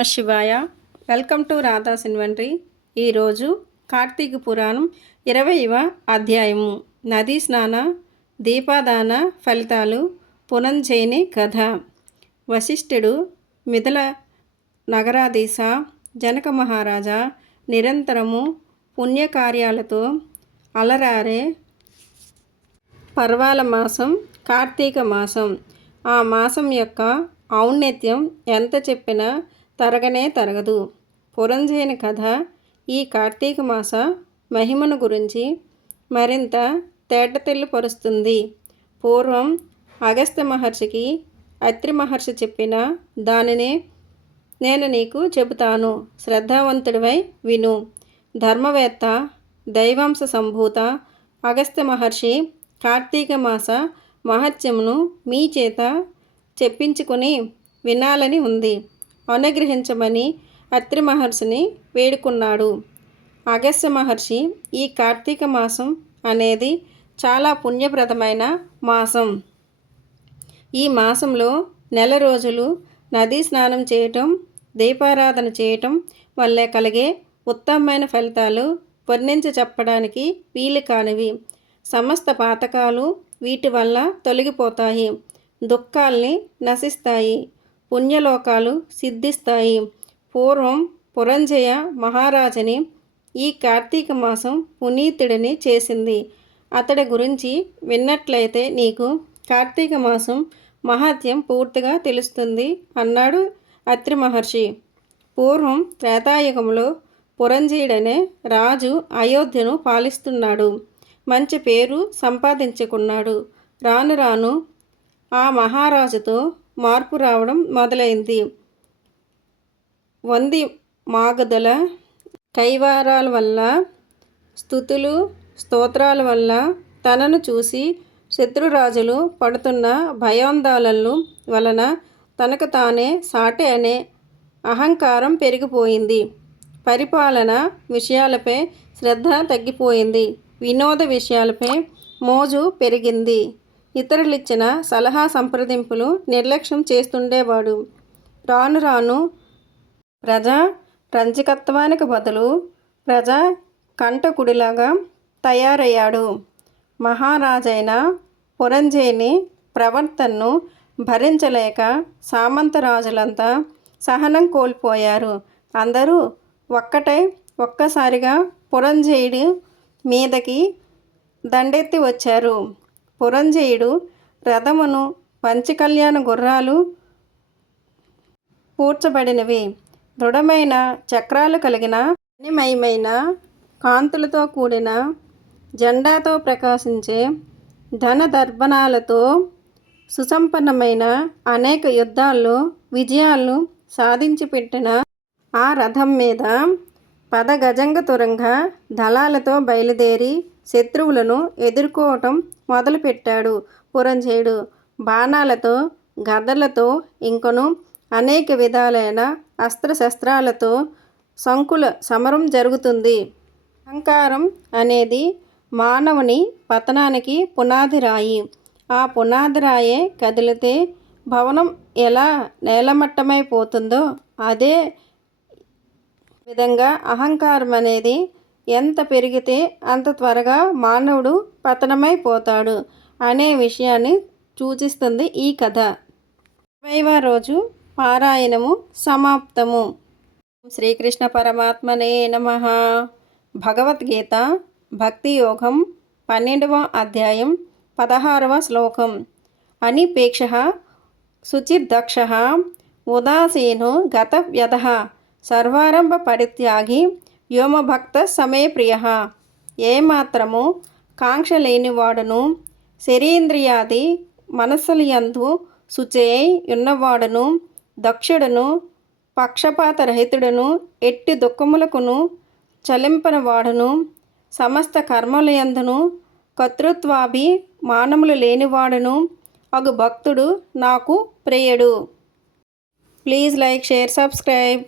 నమ శివాయ welcome to Radha's inventory. ఈరోజు కార్తీక పురాణం ఇరవైవ అధ్యాయము. నదీ స్నాన దీపాదాన ఫలితాలు పునంజేని కథ. వశిష్ఠుడు మిథుల నగరాధీశ జనక మహారాజా నిరంతరము పుణ్యకార్యాలతో అలరారే పర్వాల మాసం కార్తీక మాసం. ఆ మాసం యొక్క ఔన్నత్యం ఎంత చెప్పినా తరగనే తరగదు. పురంజేని కథ ఈ కార్తీక మాస మహిమను గురించి మరింత తేటతెల్లుపరుస్తుంది పూర్వం అగస్త్య మహర్షికి అత్రి మహర్షి చెప్పిన దానినే నేను నీకు చెబుతాను. శ్రద్ధావంతుడివై విను. ధర్మవేత్త దైవాంశ సంభూత అగస్త్య మహర్షి కార్తీక మాస మహత్యమును మీ చేత చెప్పించుకుని వినాలని ఉంది. అనుగ్రహించమని అత్రి మహర్షిని వేడుకున్నాడు. అగస్య మహర్షి ఈ కార్తీక మాసం అనేది చాలా పుణ్యప్రదమైన మాసం. ఈ మాసంలో నెల రోజులు నదీ స్నానం చేయటం దీపారాధన చేయటం వల్లే కలిగే ఉత్తమమైన ఫలితాలు వర్ణించి చెప్పడానికి వీలు కానివి. సమస్త పాతకాలు వీటి వల్ల తొలగిపోతాయి. దుఃఖాల్ని నశిస్తాయి. పుణ్యలోకాలు సిద్ధిస్తాయి. పూర్వం పురంజయ మహారాజని ఈ కార్తీక మాసం పునీతుడిని చేసింది. అతడి గురించి విన్నట్లయితే నీకు కార్తీక మాసం మహత్యం పూర్తిగా తెలుస్తుంది అన్నాడు అత్రి మహర్షి పూర్వం త్రేతాయుగంలో పురంజయుడనే రాజు అయోధ్యను పాలిస్తున్నాడు. మంచి పేరు సంపాదించుకున్నాడు. రాను రాను ఆ మహారాజుతో మార్పు రావడం మొదలైంది. వంది మాగదుల కైవారాల వల్ల స్థుతులు స్తోత్రాల వల్ల తనను చూసి శత్రురాజులు పడుతున్న భయాందోళనలు వలన తనకు తానే సాటే అనే అహంకారం పెరిగిపోయింది. పరిపాలన విషయాలపై శ్రద్ధ తగ్గిపోయింది. వినోద విషయాలపై మోజు పెరిగింది. ఇతరులిచ్చిన సలహా సంప్రదింపులు నిర్లక్ష్యం చేస్తుండేవాడు. రాను రాను ప్రజా రంజకత్వానికి బదులు ప్రజా కంటకుడిలాగా తయారయ్యాడు. మహారాజైన పురంజేని ప్రవర్తనను భరించలేక సామంతరాజులంతా సహనం కోల్పోయారు. అందరూ ఒక్కటై ఒక్కసారిగా పురంజేయుడి మీదకి దండెత్తి వచ్చారు. పురంజయుడు రథమును పంచకళ్యాణ గుర్రాలు పూడ్చబడినవి. దృఢమైన చక్రాలు కలిగిన అనిమయమైన కాంతులతో కూడిన జెండాతో ప్రకాశించే ధన దర్భణాలతో సుసంపన్నమైన అనేక యుద్ధాల్లో విజయాలను సాధించి పెట్టిన ఆ రథం మీద పదగజంగ తురంగ దళాలతో బయలుదేరి శత్రువులను ఎదుర్కోవటం మొదలుపెట్టాడు పురంజయుడు. బాణాలతో గదలతో ఇంకను అనేక విధాలైన అస్త్రశస్త్రాలతో సంకుల సమరం జరుగుతుంది. అహంకారం అనేది మానవుని పతనానికి పునాది రాయి ఆ పునాది రాయే కదిలితే భవనం ఎలా నేలమట్టమైపోతుందో అదే విధంగా అహంకారం అనేది ఎంత పెరిగితే అంత త్వరగా మానవుడు పతనమైపోతాడు అనే విషయాన్ని సూచిస్తుంది ఈ కథ. ఇరవైవ రోజు పారాయణము సమాప్తము. శ్రీకృష్ణ పరమాత్మనే నమ. భగవద్గీత భక్తి యోగం పన్నెండవ అధ్యాయం పదహారవ శ్లోకం. అనిపేక్ష శుచిర్దక్ష ఉదాసీను గత వ్యధ సర్వారంభ పరిత్యాగి వ్యోమభక్త సమే ప్రియ. ఏమాత్రము కాంక్ష లేనివాడును శరీంద్రియాది మనస్సులయందు శుచేయై ఉన్నవాడును దక్షుడును పక్షపాతరహితుడును ఎట్టి దుఃఖములకును చలింపనవాడును సమస్త కర్మలయందును కర్తృత్వాభి మానములు లేనివాడును అగు భక్తుడు నాకు ప్రియుడు. Please like share subscribe.